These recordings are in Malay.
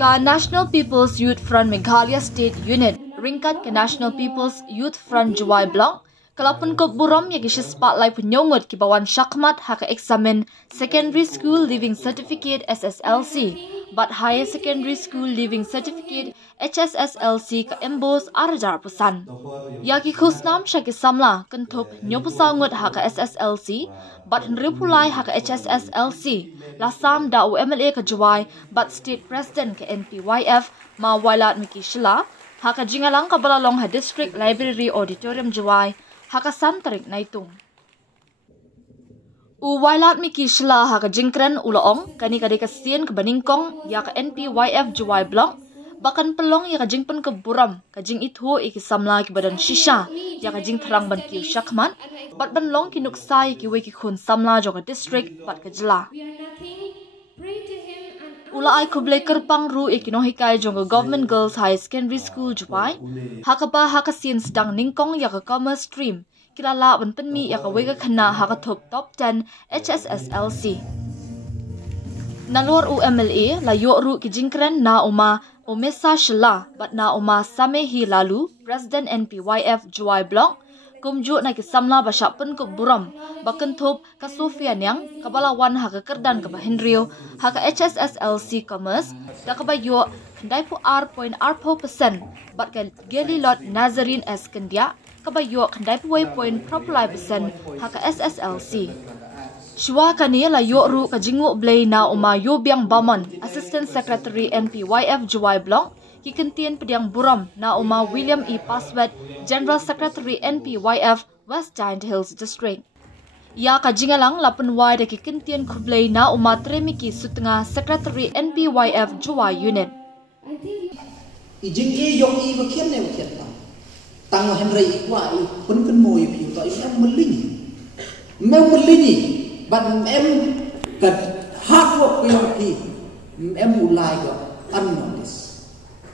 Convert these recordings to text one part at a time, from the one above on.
Ka National People's Youth Front Meghalaya State Unit ringkat ke National People's Youth Front Juwai Blong kalapun ko burom yagi spotlight punyongot ki bawan syakmat haka examen Secondary School Leaving Certificate SSLC but Higher Secondary School Leaving Certificate HSSLC ka embos arjar pusan yagi khusnam syaki samla kentup nyopusangot haka SSLC but nripulai haka HSSLC lasam da UMLA ka Juwai but State President ka NPYF ma wailat miki shila haka jingalang kabalalong ha District Library Auditorium Juwai haka santarik na itong. Uwailat miki shila haka jingkren uloong kani kadikasian ke baningkong ya ka NPYF Juwai Blong bakan pelong ya ka jingpen ke buram ka jing itho ikisamla ki badan shisha ya ka jing terang ban kiu syakman bat banlong kinuksai ki weki khun samla jo ka district bat ka jila. Ula ay kublay kerpang ru ikinohikai jong Government Girls High Secondary School Juwai haka ba haka sin sedang ningkong ya ka commerce stream kilala ban penmi ya ka wega khana haka top 10 HSSLC nalor UMLA la yo ru ki jingkren na uma umesa shla bat na uma samehi lalu President NPYF Juwai Blong kumju na kisamla basya pen ke buram baken thop ka Sofia nyang kabalawan haka kerdan ka Henrio haka HSSLC commerce da ka bayo kandai pu R.R% bat ka geli lot Nazarene S kendia ka bayo kandai pu point proply percent haka SSLC Shwa kani la yo ru ka jingu blay na uma yo biang bamon Assistant Secretary NPYF Juwai Blong kikentian pediang buram na uma William E. Paswet, General Secretary NPYF West Giant Hills District. Ya ka jingalang lapenwai da kikentian kublay na uma Tremiki Sutengah Secretary NPYF Juwai Unit. Ijingki yong i bakian ne bakian tang Henry wa i pun moy pi to em melini but em kat hard work yong pi em ulai go unnoticed.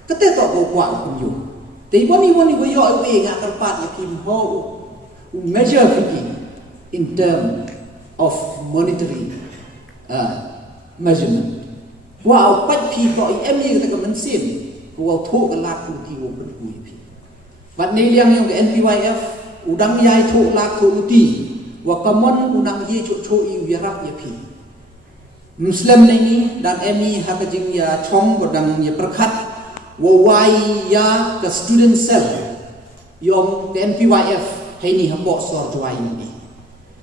Kata tak kau kuat pun you. Tapi wani go yo away ngak terpat ya kim ho measure thinking in term of monetary measurement. Wow, pat pi ko em ni kata kemen sim. Wow thok lak tu ti wo ben ku pi. Bat ni liang yang NPYF udang yai thok lak tu ti. Wa kamon unang ye cho i wirak ya pi. Muslim ni dan emi hakajing ya chong godang ya perkhat wawai ya ke student cell yang ke NPYF ini hambok sor Juwai ini.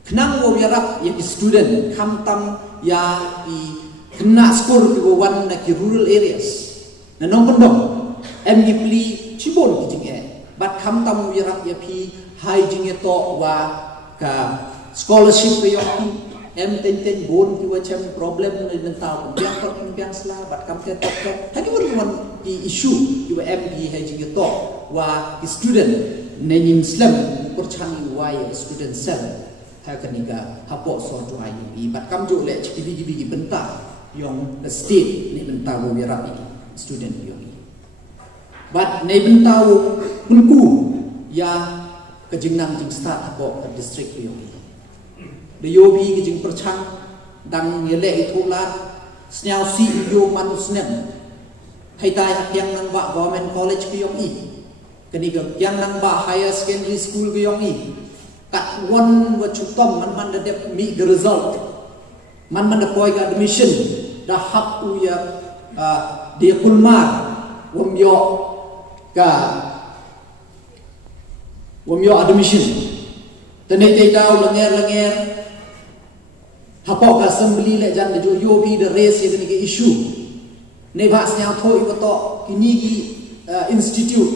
Kenang wo biarap ya ke student kamtam ya i kena skor ke wan na ke rural areas. Na nong kondom MG pli cibon ki jinge. Bat kamtam biarap ya pi hai jinge to wa ka scholarship ke yo ten bon ki wacam problem ni mentau biang sela bat kam te tok hagi won ki issue ki MD haji ki to wa ki student ne Muslim kurchang wai student cell ha kaniga hapo so to ai bi bat kam jo le chiki bi benta yong the state ni bentau wi rapi student yo bat ne bentau kunku ya ke jingnam jing start hapo district yo the yobi kijing perchang dang yele itu lat snyau si yo manu snem hai tai hak yang nang ba government college ki yong i kani ga yang nang ba higher secondary school ki yong i kat won wa chutom man da dep mi the result man da poi ga admission da hak u ya dia kulmar wom yo admission tenete daw langer Hapok assembly le jan jo yo bi the race ye ni ke issue ne bas nya thoi ko to kini ki institute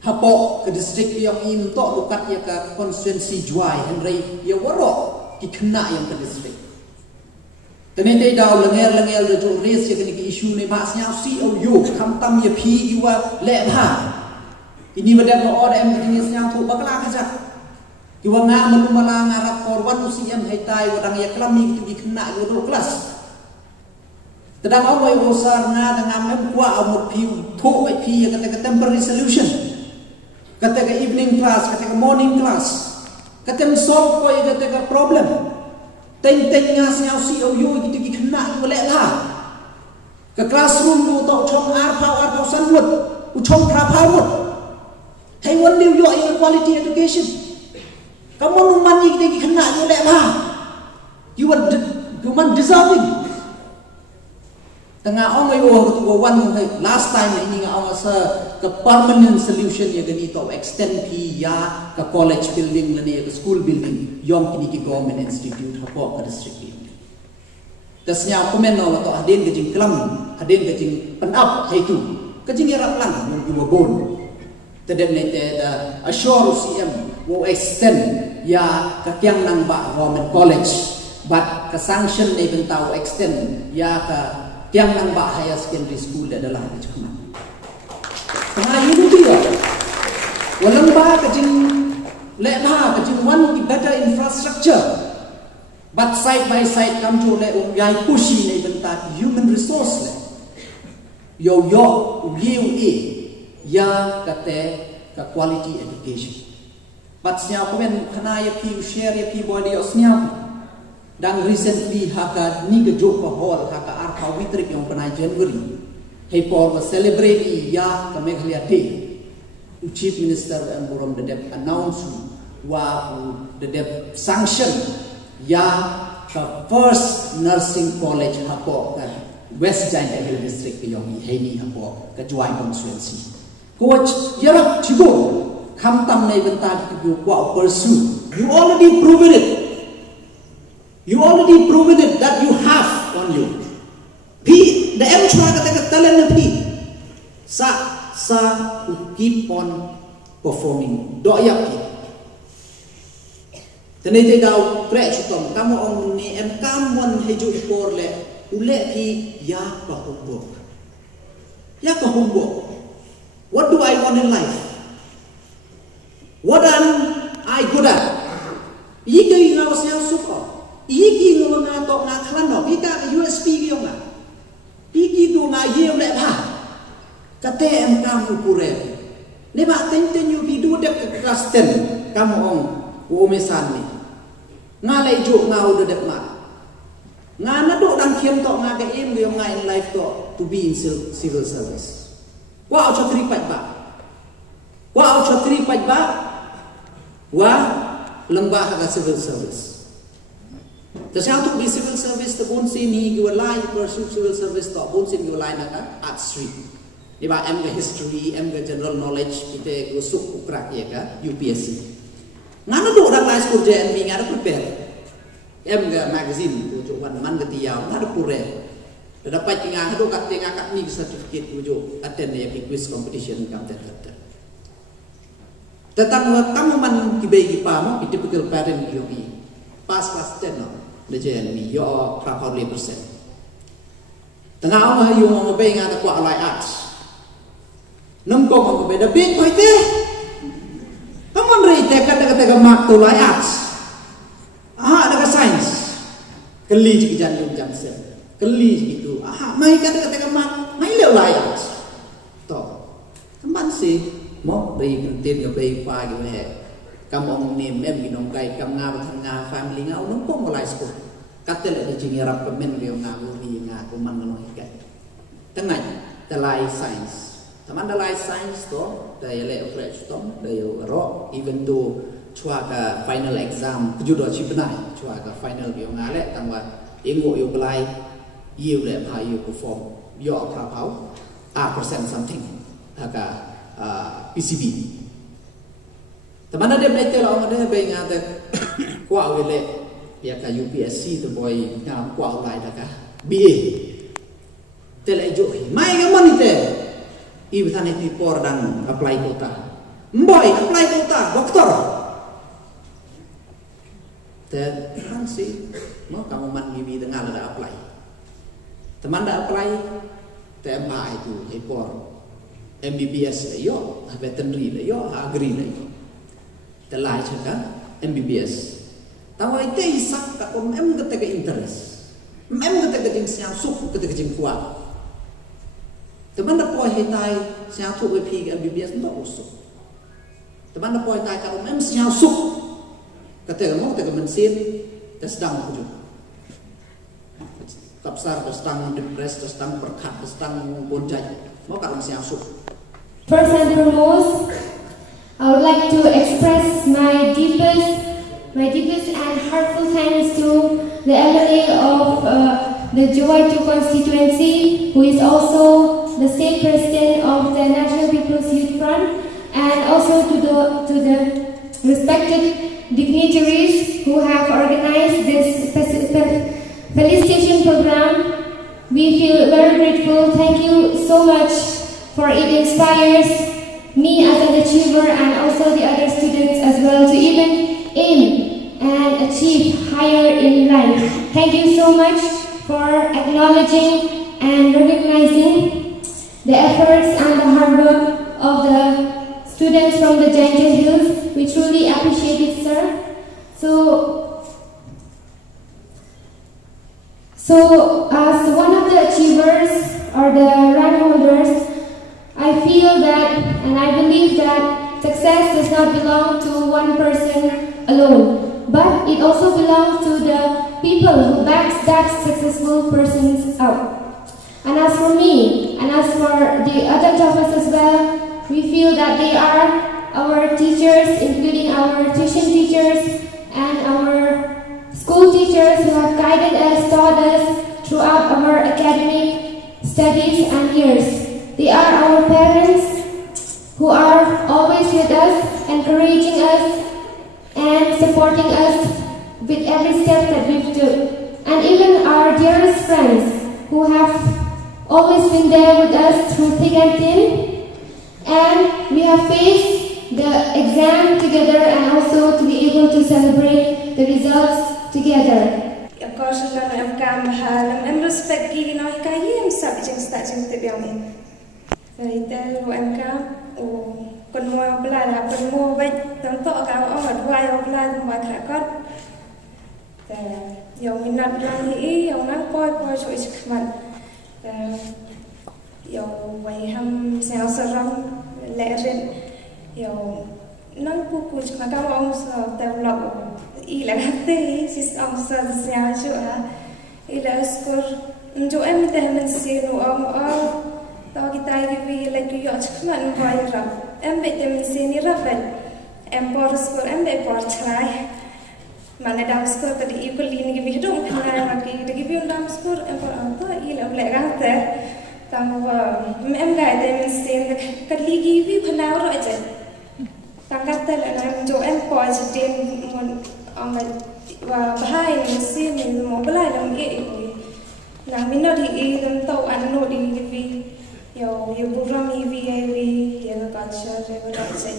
hapok ke district yang im to lukat ya ka constituency Juwai Henry ya waro ki kena yang ke district tenete daw langer le jo race ye ni ke issue ne bas nya si o yo kam tam ye phi ki wa le ha ini bada ko order em ni nya tho bakla ka ja Iwa nga malumala nga rak korwan usiyan haytay wadang ya klami gitu gikna yodol kelas. Tadang away usar nga dengan membuat amut piu to ay pi kata temporary solution. Kata evening class, kata morning class. Kata solve ko kata problem. Teng nga siya si o yo gitu gikna wala la. ke classroom du tok chong ar phao san wut u chong pra phao wut hay won liu yo quality education kamu numan ni kita kena yo lek ba you are human deserving tengah ong ayo tu wan last time ini ngau sa ke permanent solution ya gani to extend pi ya ke college building lani ke school building yom kini ki government institute hapo ke district ini tasnya komen no to adin ke jing kelam adin ke jing penap haitu ke jing rak lang mu bon tedem ne te da assure cm wo extend ya ke kyang nang ba government college but ke sanction ne bentau extend ya ke yang nang ba higher secondary school adalah cuma. Tengah itu dia. Walang ba kajing lekha kajing one better infrastructure. But side by side come to le yai pushi ne bentar human resource le. Yo ya kate ka quality education. But nya komen kana ya pi share ya pi body osnya. Dan recently haka ni ke joko hall haka arpa witrik yang pernah January hey for celebrate ya ke Meghalaya Day Chief Minister and Burom the Dep announce wa the Dep sanction ya the first nursing college hapo ke West Giant Hill District ke Yongi hey ni hapo ke Juai constituency coach yarak chigo kham tam nei bentar ke kwa pursue you already proven it. You already proven it that you have on you. The M chua kata talent pi. Sa keep on performing. Doa pi. Tenete gau crash tom kamu ong ni em kamon heju ipor le ule pi ya ka homework. Ya ka homework. What do I want in life? What am I good at? Ika ngau siang suka. Iki ngomong ngatok ngakalan no, ika USB kyo nga. Iki tu nga yeo le ba. Kate em kamu pure. Leba ten you bidu dek ke kelas 10 kamu ong umesan ni. Nga lai jo nga udah dek ma. Nga nadok dang kiem tok nga ke em kyo nga in life tok to be in civil service. Wa au chatri pat ba. Wa lembah ka civil service. Tasya untuk di civil service tabun sini giwalai pursue civil service to bun sini giwalai naka art street. Di ba em ke history, em ke general knowledge kita gusuk ukrak ya ka UPSC. Ngana do dak lai school JNB ngada prepare. Em ke magazine ujuk wan man ke tiaw ngada pure. Dapat tinga do kat tinga kat ni certificate ujuk attend ya quiz competition kam terkata. Tetang kamu man kibai kipamo typical parent yogi. Pas kelas 10 no. The JNB yo prapor 1%. Tengah orang yung mga bay nga takwa alay arts. Nungkong ang kabay da big koy te. Kaman rite kata mak to lay arts. Daga science. Keli jikijan yung jansen. Keli gitu. May kata mak may lew lay arts. To. Kaman si mo bay kantin kabay pa gitu he. Kamu ong name em ginong kay kam nga batang nga family nga unong ko mo lay school. Katel ada jingirap kemen dia ngaku di ngaku man ngono hikay. Tengah dalai science. Taman dalai science to daya le fresh tom daya ro even though chua ka final exam judo chipenai chua ka final dia ngale tangwa ingo yo belai yiu le pa you perform yo pra pau % something aga PCB. Teman ada betul orang ada bengar te kuat wile ya ka UPSC tu boy ngam kuat lai dah ka BA telejo mai ke mon ite i betane ti por dan apply kota boy apply kota doktor te kan si mo kamu man gibi tengah ada apply teman dah apply TMA itu ekor MBBS yo veterinary yo agri yo telai cakap MBBS. Tahu itu isak kat em kata ke interest. Em kata ke jing siang suk kata ke jing kuat. Teman dah poi hitai siang tu ke pi MBBS tak usuk. Teman dah poi hitai kat em siang suk kata ke mau kata ke mensin dah sedang tuju. tapsar testang depres testang perkat testang bonjai mau kalau masih asup. First and foremost, I would like to express my deepest and heartfelt thanks to the MLA of the Juwai 2 constituency, who is also the state president of the National People's Youth Front, and also to the respected dignitaries who have organized this felicitation program. We feel very grateful. Thank you so much, for it inspires me as an achiever and also the other students as well to even aim and achieve higher in life. Thank you so much for acknowledging and recognizing the efforts and the hard work of the students from the Jaintia Hills. We truly appreciate it, sir. So as one of the achievers or the rank holders, I feel that and I believe that success does not belong to one person alone, but it also belongs to the people who backs that successful persons out. And as for me, and as for the other topics as well, we feel that they are our teachers, including our tuition teachers and our school teachers who have guided us, taught us throughout our academic studies and years. They are our parents who are always with us, encouraging us and supporting us with every step that we've took. And even our dearest friends who have always been there with us through thick and thin. And we have faced the exam together and also to be able to celebrate the results together. I'm respect gini nau ikai em sab jeng start jeng te biang em. Verite ru em kam o kon mo bla la kon mo bai tang to ka o ngat wai o bla mo kha kot. Te yo minat lang hi yo nang koi so ich man. Te yo wai ham sao sarang le ren yo nang pu chma ka ong so te vlog i la te sis ong so sia chu a i la skor jo em te men si no om to kita gi la ku yo chman vai ra em be te men si ni ra vel em por skor em be por chai mana dam skor te i ko lin gi bi dum khana ma ki gi bi dam skor em por am to i la le ga te tang wa em ga te men si ka li gi bi khana ro a chen tang ka te la em jo em por chen mon và hai người xin mình một cái lại làm gì làm mình nó đi làm tàu ăn nó đi vì yêu yêu buram vì có cho rồi có sẽ